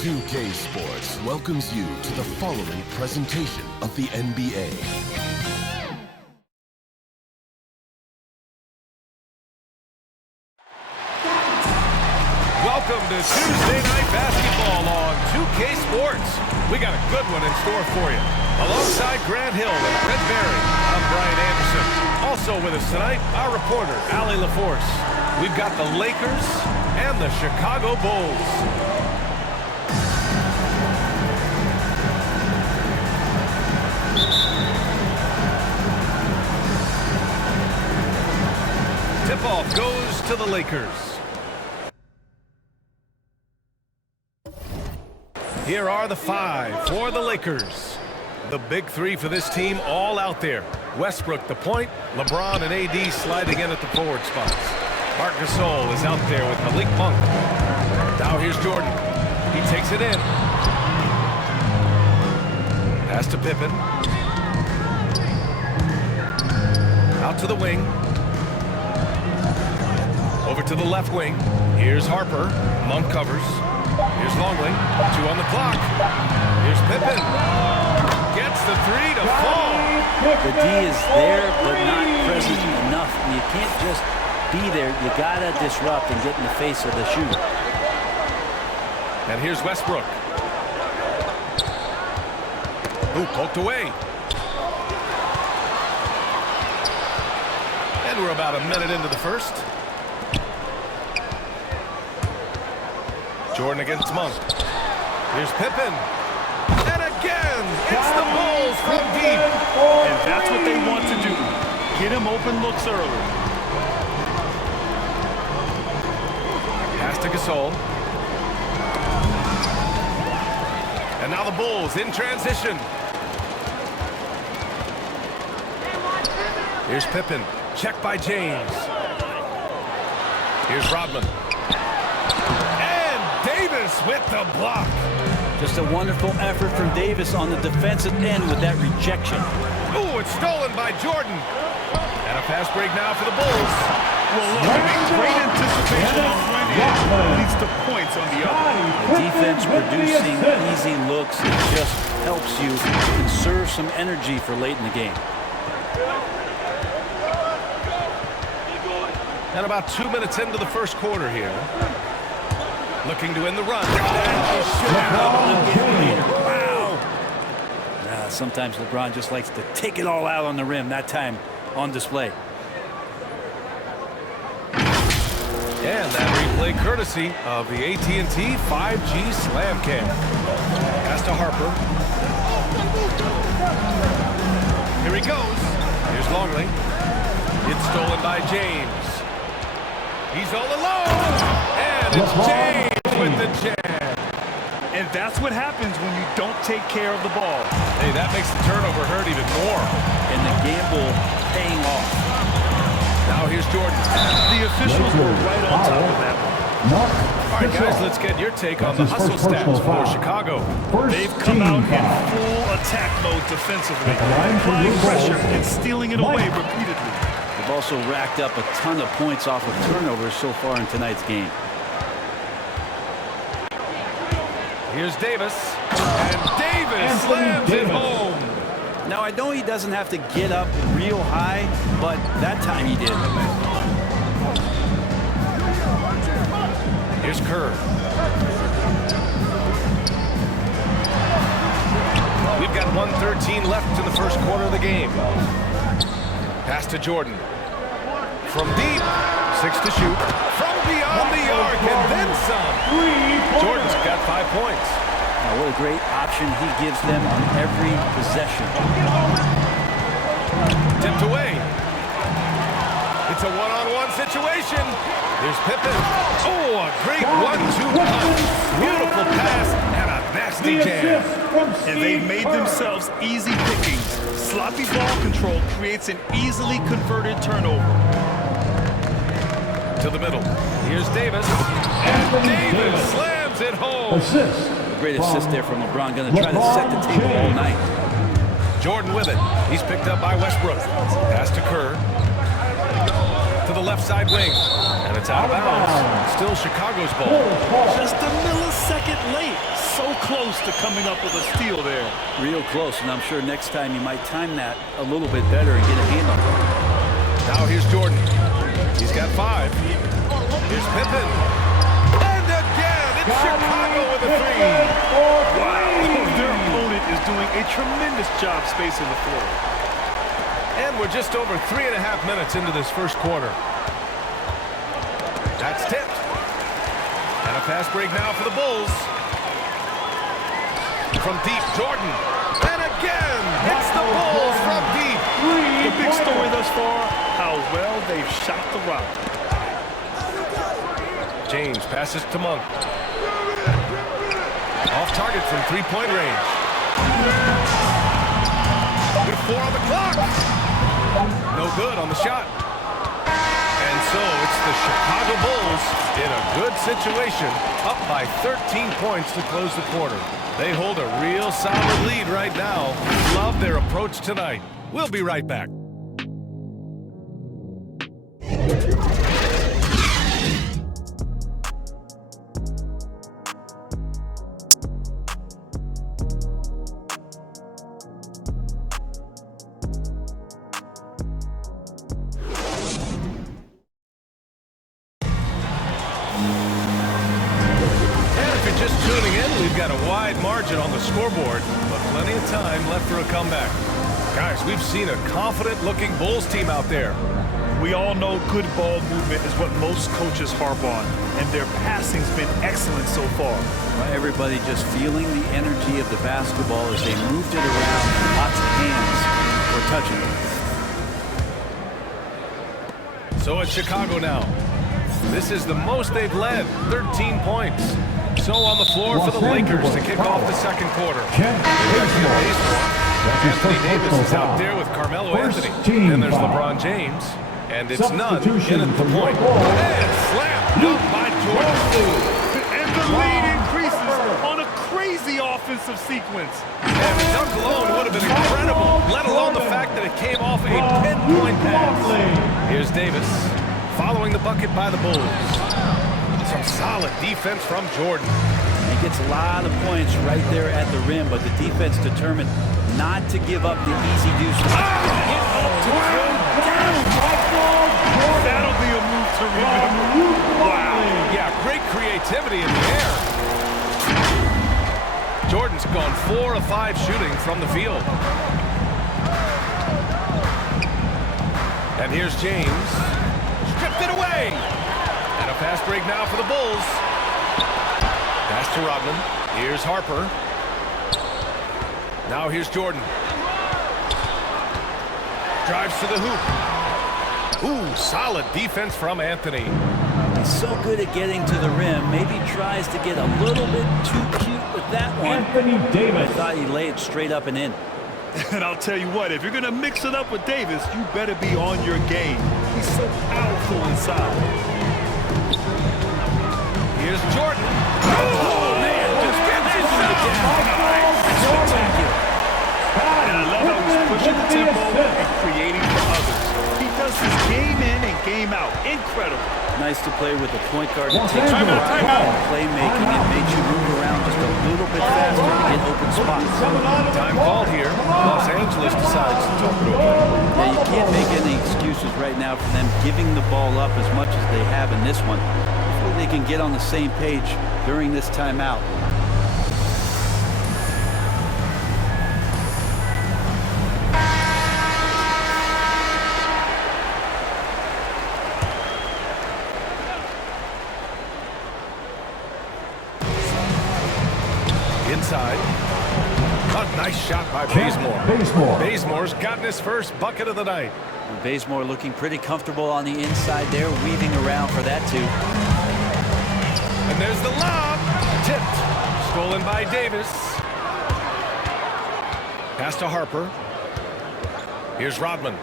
2K Sports welcomes you to the following presentation of the NBA. Welcome to Tuesday Night Basketball on 2K Sports. We got a good one in store for you. Alongside Grant Hill and Brent Barry, I'm Brian Anderson. Also with us tonight, our reporter, Allie LaForce. We've got the Lakers and the Chicago Bulls. Tip-off goes to the Lakers. Here are the five for the Lakers. The big three for this team all out there. Westbrook the point, LeBron and AD sliding in at the forward spots. Marc Gasol is out there with Malik Monk. Now here's Jordan. He takes it in. Pass to Pippen. Out to the wing. Over to the left wing. Here's Harper. Monk covers. Here's Longley. 2 on the clock. Here's Pippen. Gets the three to fall. The D is there, but not present enough. And you can't just be there. You gotta disrupt and get in the face of the shooter. And here's Westbrook. Ooh, poked away. And we're about a minute into the first. Jordan against Monk. Here's Pippen. And again, it's the Bulls from deep. And that's what they want to do. Get him open looks early. Pass to Gasol. And now the Bulls in transition. Here's Pippen. Check by James. Here's Rodman. Davis with the block. Just a wonderful effort from Davis on the defensive end with that rejection. Ooh, it's stolen by Jordan. And a fast break now for the Bulls. Well, look, great anticipation on one end leads to points on the other. The defense producing easy looks. It just helps you conserve some energy for late in the game. And about 2 minutes into the first quarter here. Looking to win the run. Wow. Sometimes LeBron just likes to take it all out on the rim. That time on display. And that replay courtesy of the AT&T 5G Slam Cam. Pass to Harper. Here he goes. Here's Longley. It's stolen by James. He's all alone. And it's James with the jam. And that's what happens when you don't take care of the ball. Hey, that makes the turnover hurt even more. And the gamble paying off. Now here's Jordan. The officials were right on top of that one. All right, guys, let's get your take on the hustle stats for Chicago. They've come out in full attack mode defensively, applying pressure and stealing it away repeatedly. They've also racked up a ton of points off of turnovers so far in tonight's game. Here's Davis. And Davis slams it home. Now, I know he doesn't have to get up real high, but that time he did. Here's Kerr. We've got 1:13 left in the first quarter of the game. Pass to Jordan. From deep, 6 to shoot. From beyond the arc, and then some. Jordan's got 5 points. Now, what a great option he gives them on every possession. Tipped away. It's a one-on-one situation. Here's Pippen. Oh, a great 1-2 punch. Beautiful pass and a nasty jam. And they've made themselves easy pickings. Sloppy ball control creates an easily converted turnover. To the middle. Here's Davis. And Davis slams it home. Assist. Great assist there from LeBron. Going to try to set the table all night. Jordan with it. He's picked up by Westbrook. Pass to Kerr. To the left side wing. And it's out of bounds. Still Chicago's ball. Just a millisecond late. close to coming up with a steal there. Real close, and I'm sure next time you might time that a little bit better and get a handle. Now here's Jordan. He's got 5. Here's Pippen. And again, it's Chicago with a 3. Wow, their opponent is doing a tremendous job spacing the floor. And we're just over 3.5 minutes into this first quarter. That's tipped. And a fast break now for the Bulls. From deep, Jordan. And again, hits the Bulls from deep. The big story thus far, how well they've shot the rock. James passes to Monk. Off target from three-point range. With 4 on the clock. No good on the shot. And so it's the Chicago Bulls in a good situation, up by 13 points to close the quarter. They hold a real solid lead right now. Love their approach tonight. We'll be right back. We've got a wide margin on the scoreboard, but plenty of time left for a comeback. Guys, we've seen a confident-looking Bulls team out there. We all know good ball movement is what most coaches harp on, and their passing's been excellent so far. Everybody just feeling the energy of the basketball as they moved it around. Lots of hands were touching it. So it's Chicago now. This is the most they've led, 13 points. So on the floor for the Lakers to kick off the second quarter. Anthony Davis is out there with Carmelo Anthony. Then there's LeBron James. And it's none in at the point. And slam dunk by Jordan. And the lead increases on a crazy offensive sequence. And the dunk alone would have been incredible, let alone the fact that it came off a pinpoint pass. Here's Davis following the bucket by the Bulls. Some solid defense from Jordan. He gets a lot of points right there at the rim, but the defense determined not to give up the easy deuce. That'll be a move to remember. Wow. Yeah, great creativity in the air. Jordan's gone 4 of 5 shooting from the field. And here's James. Stripped it away. And a fast break now for the Bulls. Pass to Rodman. Here's Harper. Now here's Jordan. Drives to the hoop. Ooh, solid defense from Anthony. He's so good at getting to the rim. Maybe tries to get a little bit too cute with that one. Anthony Davis. I thought he laid straight up and in. And I'll tell you what, if you're going to mix it up with Davis, you better be on your game. He's so powerful inside. Here's Jordan. Oh, man, just gets it Spectacular. And I love how he's pushing the tempo and creating for others. He does his game in and game out. Incredible. Nice to play with a point guard that takes pride in playmaking and makes you move around just a little bit faster to get open spots. Time called here. Los Angeles decides to talk it over. Yeah, you can't make any excuses right now for them giving the ball up as much as they have in this one. Hopefully they can get on the same page during this timeout. Inside. A nice shot by Bazemore. Bazemore's gotten his first bucket of the night. And Bazemore looking pretty comfortable on the inside there, weaving around for that too. And there's the lob. Tipped. Stolen by Davis. Pass to Harper. Here's Rodman.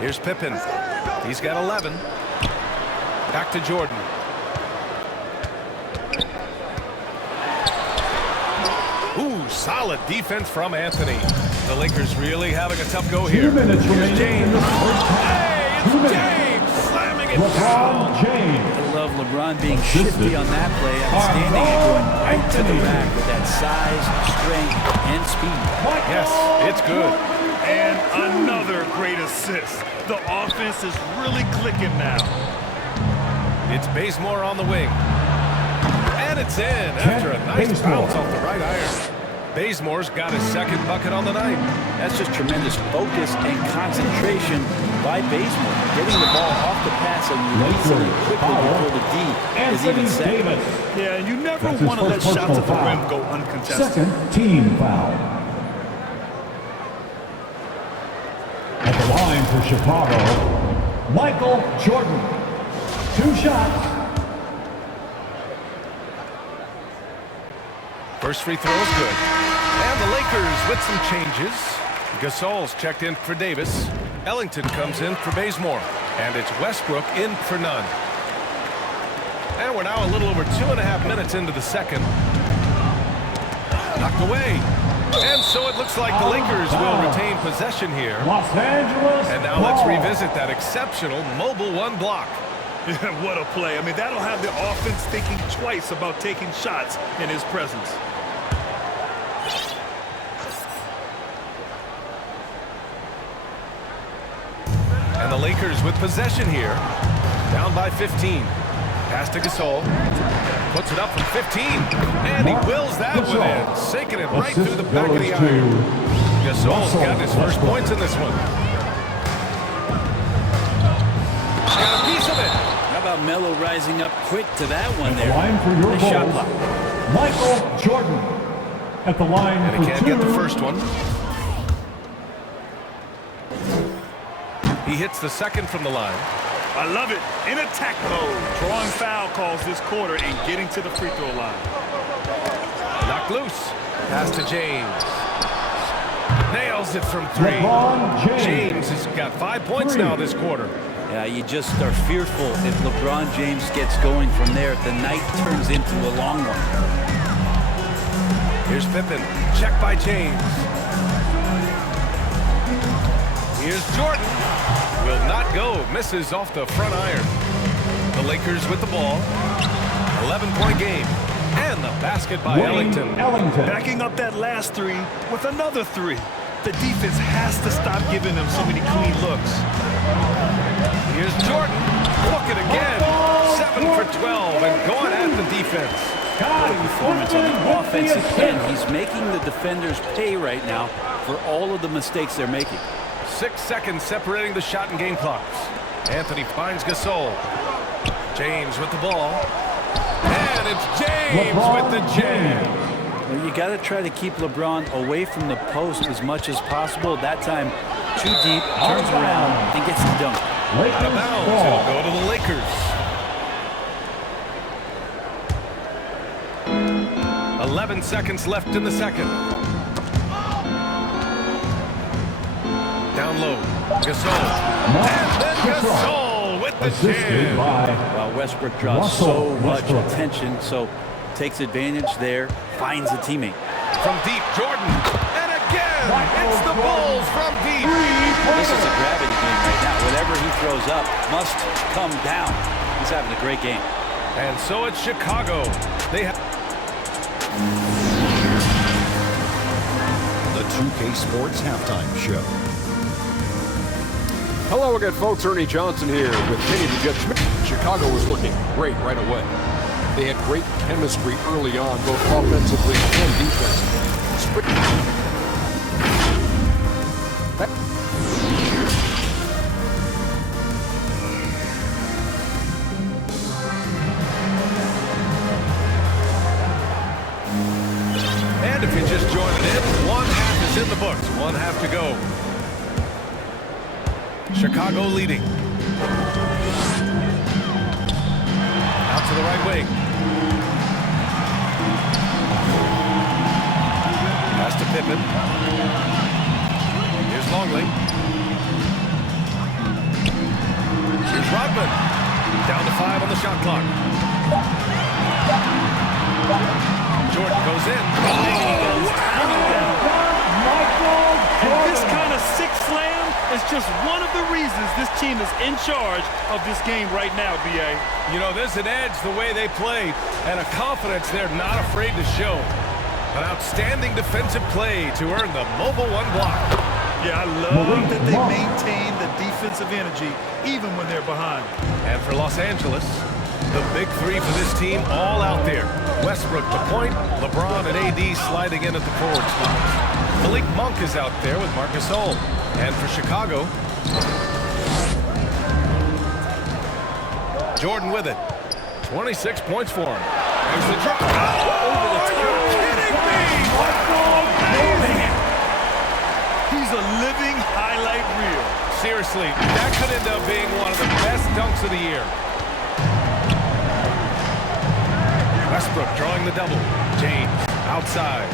Here's Pippen. He's got 11. Back to Jordan. Ooh, solid defense from Anthony. The Lakers really having a tough go here. Here's James. Hey, it's James slamming bring it down. LeBron James. I love LeBron being shifty on that play, outstanding, and going right to the rack with that size, strength, and speed. Yes, it's good. And another great assist. The offense is really clicking now. It's Bazemore on the wing. And it's in after a nice bounce off the right iron. Bazemore's got his second bucket on the night. That's just tremendous focus and concentration by Bazemore. Getting the ball off the pass and releasing it quickly before the D is even set. Yeah, and you never want to let shots at the rim go uncontested. Second team foul. At the line for Chicago, Michael Jordan. 2 shots. First free throw is good. And the Lakers with some changes. Gasol's checked in for Davis. Ellington comes in for Bazemore. And it's Westbrook in for Nunn. And we're now a little over 2.5 minutes into the second. Knocked away. And so it looks like the Lakers will retain possession here. Los Angeles. And now let's revisit that exceptional mobile 1 block. Yeah, what a play. I mean, that'll have the offense thinking twice about taking shots in his presence. And the Lakers with possession here. Down by 15. Pass to Gasol. Puts it up from 15. And he wills that one in. Sinking it right through the back of the iron. Gasol's got his first points in this one. Got a piece of it. How about Melo rising up quick to that one there? Line for your Nice shot goals, clock. Michael Jordan. At the line And for he can't 2. get the first one. He hits the second from the line. I love it. In attack mode. Drawing foul calls this quarter and getting to the free throw line. Knocked loose. Pass to James. Nails it from 3. LeBron James has got 5 points now this quarter. Yeah, you just are fearful if LeBron James gets going from there. The night turns into a long one. Here's Pippen. Check by James. Here's Jordan. Will not go. Misses off the front iron. The Lakers with the ball. 11-point game. And the basket by Ellington. Backing up that last 3 with another 3. The defense has to stop giving them so many clean looks. Here's Jordan. Look it again. 7 for 12 and going at the defense. What a performance on the offensive end. He's making the defenders pay right now for all of the mistakes they're making. 6 seconds separating the shot and game clocks. Anthony finds Gasol. James with the ball. And it's James with the jam. Well, you got to try to keep LeBron away from the post as much as possible. That time, too deep, turns around, and gets the dunk. Out of bounds. It'll go to the Lakers. 11 seconds left in the second. Down low. Gasol. And then Gasol with the jam. While Westbrook draws so much attention, so takes advantage there, finds a teammate. From deep, Jordan. And again, it's the Bulls from deep. This is a gravity game right now. Whatever he throws up must come down. He's having a great game. And so it's Chicago. They have The 2K Sports Halftime Show. Hello again, folks. Ernie Johnson here with Kenny the Jet Schmidt. Chicago was looking great right away. They had great chemistry early on, both offensively and defensively. And if you're just joining in, 1/2 is in the books. 1/2 to go. Chicago leading. Out to the right wing. Pass to Pippen. Here's Longley. Here's Rodman. Down to 5 on the shot clock. Jordan goes in. And this kind of sick slam is just one of the reasons this team is in charge of this game right now, B.A. You know, there's an edge the way they play and a confidence they're not afraid to show. An outstanding defensive play to earn the mobile one block. Yeah, I love that they maintain the defensive energy even when they're behind. And for Los Angeles, the big three for this team all out there. Westbrook the point, LeBron and AD sliding in at the forward spots. Malik Monk is out there with Marcus Gasol. And for Chicago, Jordan with it. 26 points for him. There's the drop. Oh, over the top. Are you kidding me? Amazing. He's a living highlight reel. Seriously, that could end up being one of the best dunks of the year. Westbrook drawing the double. James outside.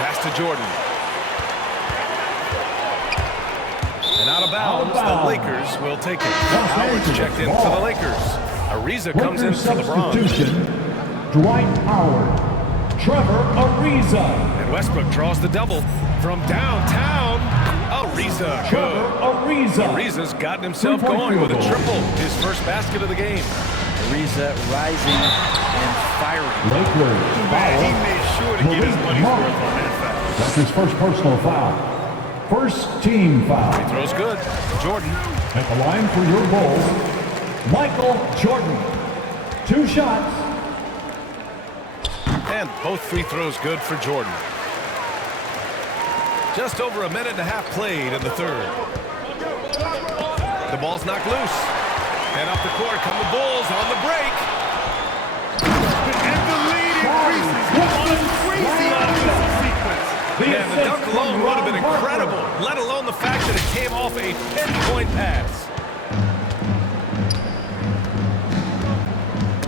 Pass to Jordan. And out of bounds, the Lakers will take it. Howard's checked in for the Lakers. Ariza comes in for LeBron. Dwight Howard, Trevor Ariza. And Westbrook draws the double from downtown. Ariza, Trevor Ariza. Ariza's gotten himself going with a triple. His first basket of the game. Ariza rising and firing. Lakers. Man, he made sure to get his money's worth on that foul. That's his first personal foul. First team foul. He throws good. Jordan. At the line for your Bulls, Michael Jordan. 2 shots. And both free throws good for Jordan. Just over a minute and a half played in the third. The ball's knocked loose. And up the court come the Bulls on the break. And the lead increases on a crazy offensive sequence. Yeah, the dunk alone would have been incredible, let alone the fact that it came off a pinpoint pass.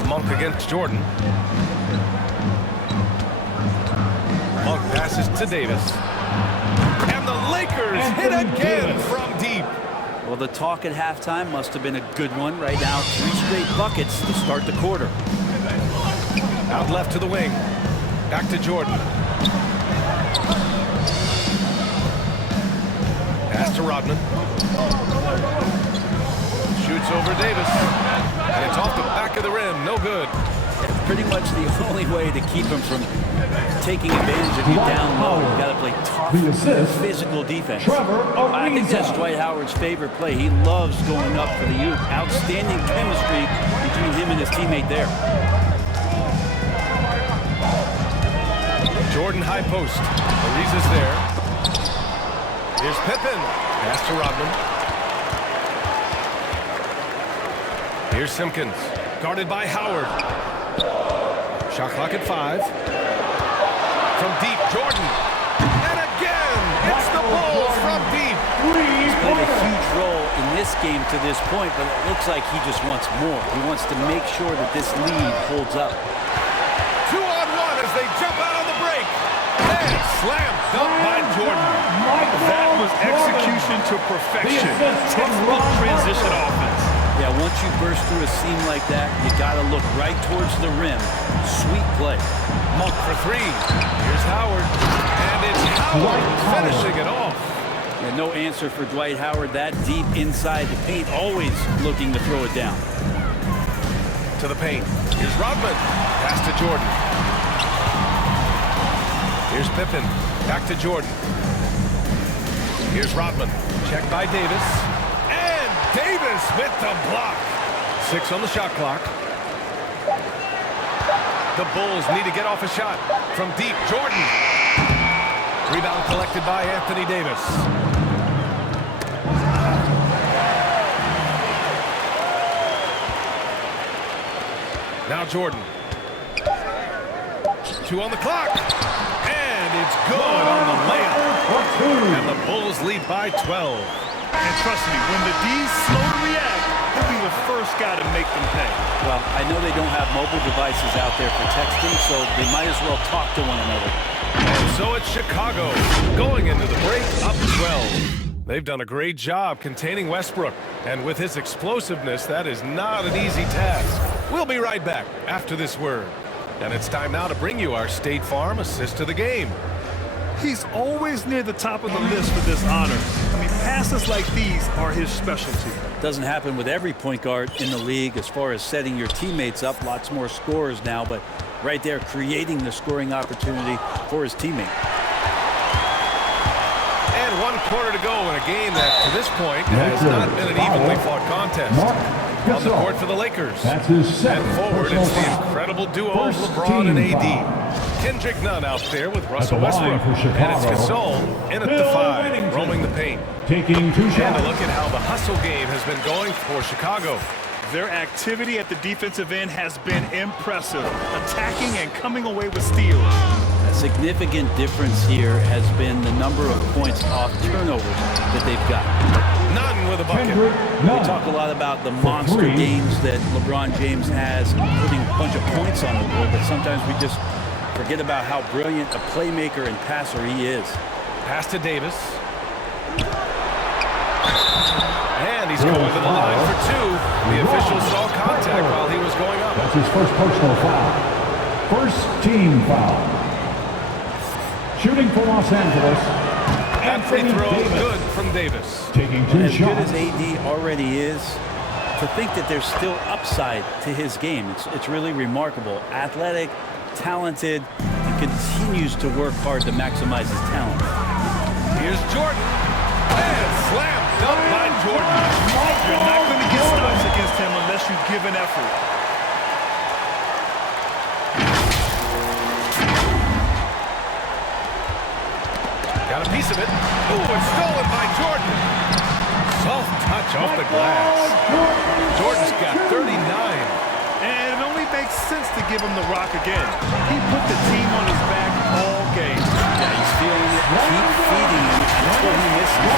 Monk against Jordan. Monk passes to Davis. And the Lakers hit again from deep. Well, the talk at halftime must have been a good one. Right now, 3 straight buckets to start the quarter. Out left to the wing. Back to Jordan. Pass to Rodman. Shoots over Davis. And it's off the back of the rim. No good. It's pretty much the only way to keep him from taking advantage of you down low. You've got to play tough, physical defense. I think that's Dwight Howard's favorite play. He loves going up for the youth. Outstanding chemistry between him and his teammate there. Jordan high post. Ariza's there. Here's Pippen. Pass to Rodman. Here's Simpkins. Guarded by Howard. Shot clock at 5. From deep, Jordan. And again, it's the Bulls from deep. He's played a huge role in this game to this point, but it looks like he just wants more. He wants to make sure that this lead holds up. 2-on-1 as they jump out on the break. And slam dunk by Jordan. That was execution to perfection. Textbook transition offense. Yeah, once you burst through a seam like that, you got to look right towards the rim. Sweet play. Monk for 3. Here's Howard. And it's Howard finishing it off. Yeah, no answer for Dwight Howard that deep inside the paint, always looking to throw it down. To the paint. Here's Rodman. Pass to Jordan. Here's Pippen. Back to Jordan. Here's Rodman. Checked by Davis. And Davis with the block. 6 on the shot clock. The Bulls need to get off a shot. From deep, Jordan. Rebound collected by Anthony Davis. Now Jordan. 2 on the clock. And it's good on the layup. And the Bulls lead by 12. And trust me, when the D's slow to react, he'll be the first guy to make them pay. Well, I know they don't have mobile devices out there for texting, so they might as well talk to one another. And so it's Chicago going into the break up 12. They've done a great job containing Westbrook. And with his explosiveness, that is not an easy task. We'll be right back after this word. And it's time now to bring you our State Farm assist of the game. He's always near the top of the list for this honor. I mean, passes like these are his specialty. Doesn't happen with every point guard in the league as far as setting your teammates up. Lots more scorers now, but right there creating the scoring opportunity for his teammate. And 1 quarter to go in a game that, to this point, has not been an evenly fought contest. On the court for the Lakers. That's his second. And forward, it's the incredible duo of LeBron and AD. Kendrick Nunn out there with Russell Westbrook. And it's Gasol in at the 5, roaming the paint. Taking 2 shots. And a look at how the hustle game has been going for Chicago. Their activity at the defensive end has been impressive, attacking and coming away with steals. A significant difference here has been the number of points off turnovers that they've got. Nunn with a bucket. We talk a lot about the monster games that LeBron James has, putting a bunch of points on the board, but sometimes we just forget about how brilliant a playmaker and passer he is. Pass to Davis. And he's going to the line for 2. The official saw contact while he was going up. That's his first personal foul. First team foul. Shooting for Los Angeles. That free throw good from Davis. Taking 2 As shots. good as AD already is, to think that there's still upside to his game, it's really remarkable. Athletic, talented, and continues to work hard to maximize his talent. Here's Jordan. And slam dunk by Jordan. You're not going to get stops against him unless you give an effort. Got a piece of it. Ooh, it's stolen by Jordan. Soft touch off the glass. Jordan's got 39. And it only makes sense to give him the rock again. He put the team on his back all game. Yeah, he's feeling it. Keep feeding him until he misses.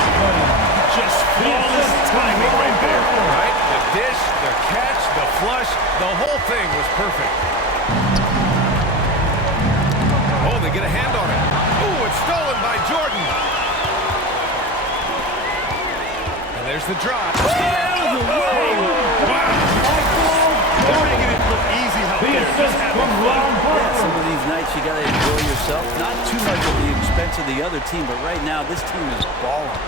Just flawless timing right there. Right? The dish, the catch, the flush, the whole thing was perfect. Oh, they get a hand on it. Ooh, it's stolen by Jordan. And there's the drop. Wow. They're making it look easy out there. Just having fun. Some of these nights you got to enjoy yourself. Not too much at the expense of the other team, but right now this team is balling.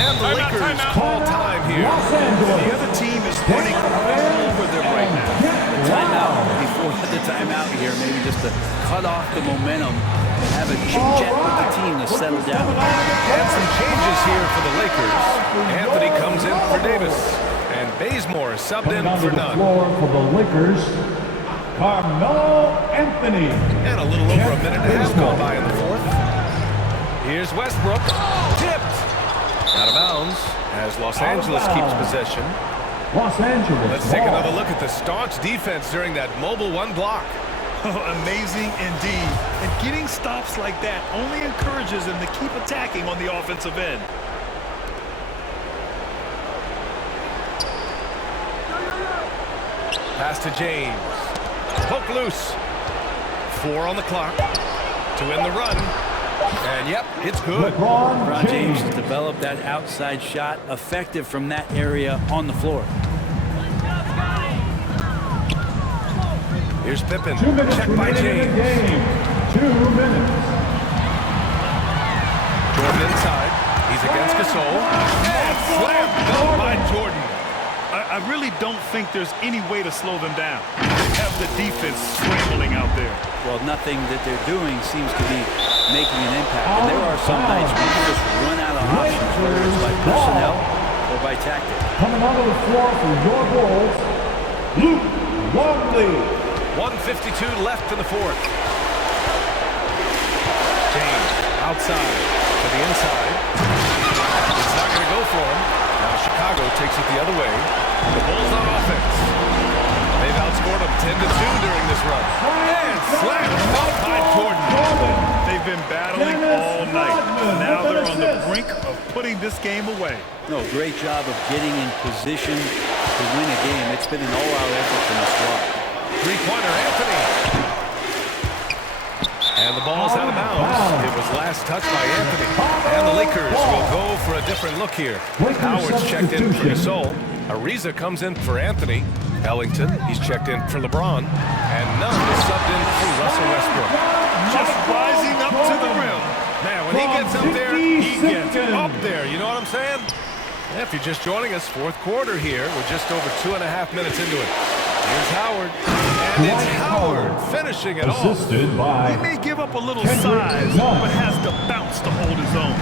And the Lakers call time here. The other team is running all over them right now. Timeout before the timeout here, maybe just to cut off the momentum and have a chit-chat with the team to settle down. And some changes here for the Lakers. Anthony comes in for Davis. And Bazemore is subbed in for Nunn. For the Lakers, Carmelo Anthony. And a little over a minute and a half gone by in the 4th. Here's Westbrook. Tipped. Out of bounds as Los Angeles keeps possession. Los Angeles. Let's take another look at the staunch defense during that mobile 1 block. Amazing indeed. And getting stops like that only encourages them to keep attacking on the offensive end. Pass to James. Poke loose. 4 on the clock to end the run. And yep, it's good. LeBron James developed that outside shot, effective from that area on the floor. Here's Pippen. 2 minutes Check by remaining in the James. game. 2 minutes. Jordan inside. He's against Gasol. And slam dunk by Jordan. I really don't think there's any way to slow them down. They have the defense scrambling out there. Well, nothing that they're doing seems to be making an impact. And there are some nights where you just run out of options, whether it's by personnel or by tactic. Coming onto the floor for your Bulls, Luke Longley. 1:52 left in the 4th. James outside to the inside. It's not going to go for him. Now Chicago takes it the other way. The Bulls on offense. They've outscored them 10-2 during this run. And slam dunk by Jordan. They've been battling all night. Now they're on the brink of putting this game away. No, great job of getting in position to win a game. It's been an all-out effort from the squad. Three-pointer, Anthony. And the ball's out of bounds. It was last touched by Anthony. And the Lakers will go for a different look here. Lakers Howard's checked in for substitution. Gasol. Ariza comes in for Anthony. Ellington, he's checked in for LeBron. And Nunn is subbed in for Russell Westbrook. Just rising up to the rim. Man, when he gets up there, he gets up there. You know what I'm saying? Yeah, if you're just joining us, fourth quarter here. We're just over 2.5 minutes into it. Here's Howard. And it's Howard finishing it off. Assisted by He may give up a little Kendrick size, Nunn. but has the bounce to hold his own.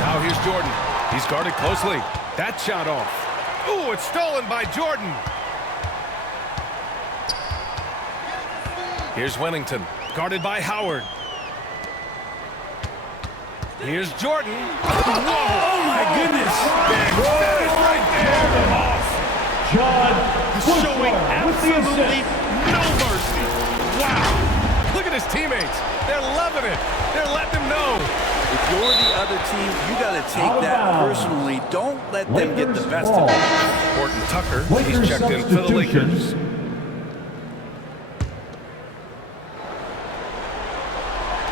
Now here's Jordan. He's guarded closely. That shot off. Ooh, it's stolen by Jordan. Here's Wennington, guarded by Howard. Here's Jordan. Oh, my goodness. Big finish right there. Off. John Showing absolutely no mercy. Wow. Look at his teammates. They're loving it. They're letting him know. If you're the other team, you got to take that personally. Don't let them get the best of it. Horton Tucker, Lakers he's checked in for the Lakers. substitutions.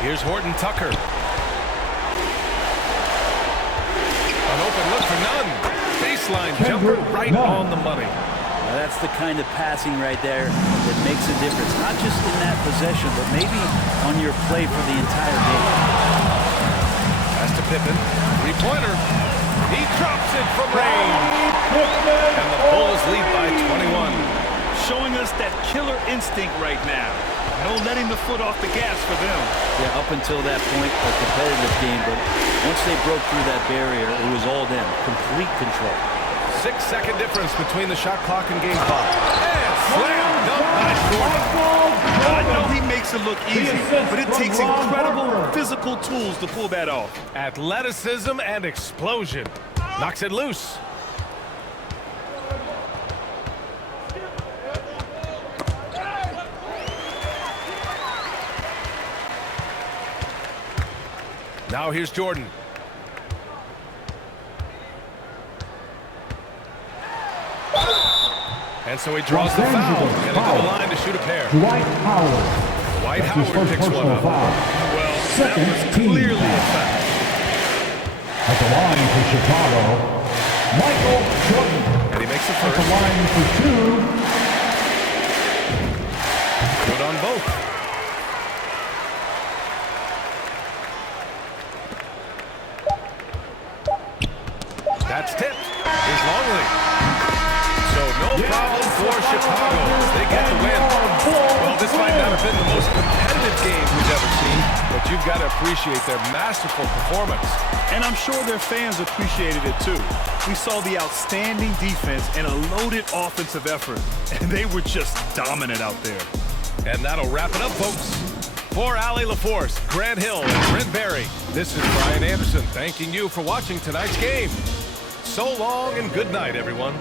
Here's Horton Tucker. An open look for Nunn. Baseline jumper right on the money. Now, that's the kind of passing right there that makes a difference. Not just in that possession, but maybe on your play for the entire game. Pass to Pippen. Three-pointer. He drops it from range. And the Bulls lead by 21. Showing us that killer instinct right now. No letting the foot off the gas for them. Yeah, up until that point, a competitive game, but once they broke through that barrier, it was all them. Complete control. 6-second difference between the shot clock and game clock. And slam dunk by Jordan. I know he makes it look easy, but it takes incredible physical tools to pull that off. Athleticism and explosion. Knocks it loose. Now here's Jordan. And so he draws the foul. And into the line to shoot a pair. Dwight Howard. Dwight That's his Howard first picks one personal up. foul. Well, that Second was team clearly a foul. foul. At the line for Chicago, Michael Jordan. And he makes the At the first. line for two, Good on both. That's tipped. Here's Longley. So no problem for Chicago. They get the win. Well, this might not have been the most competitive game we've ever seen, but you've got to appreciate their masterful performance. And I'm sure their fans appreciated it too. We saw the outstanding defense and a loaded offensive effort, and they were just dominant out there. And that'll wrap it up, folks. For Allie LaForce, Grant Hill, and Brent Barry, this is Brian Anderson thanking you for watching tonight's game. So long and good night, everyone.